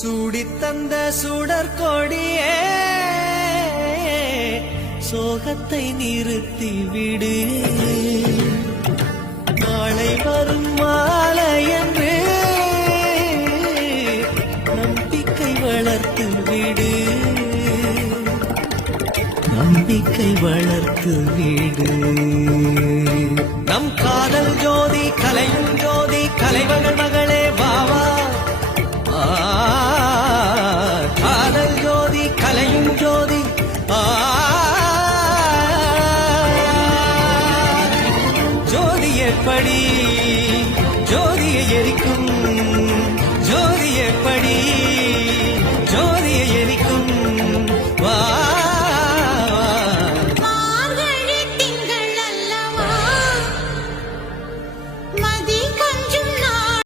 சூடித்தந்த சுடற்கொடியே சோகத்தை நிறுத்திவிடு. நாளை வரும் மாலை என்று நம்பிக்கை வளர்த்து விடு. நம்பிக்கை வளர்த்து விடு. நம் காதல் ஜோதி கலையும் ஜோதி கலைமகள் மகளே வாவா. காதல் ஜோதி கலையும் ஜோதி ஜோதி எப்படி ஜோதியை எரிக்கும். ஜோதி எப்படி ஜோதியை எரிக்கும்.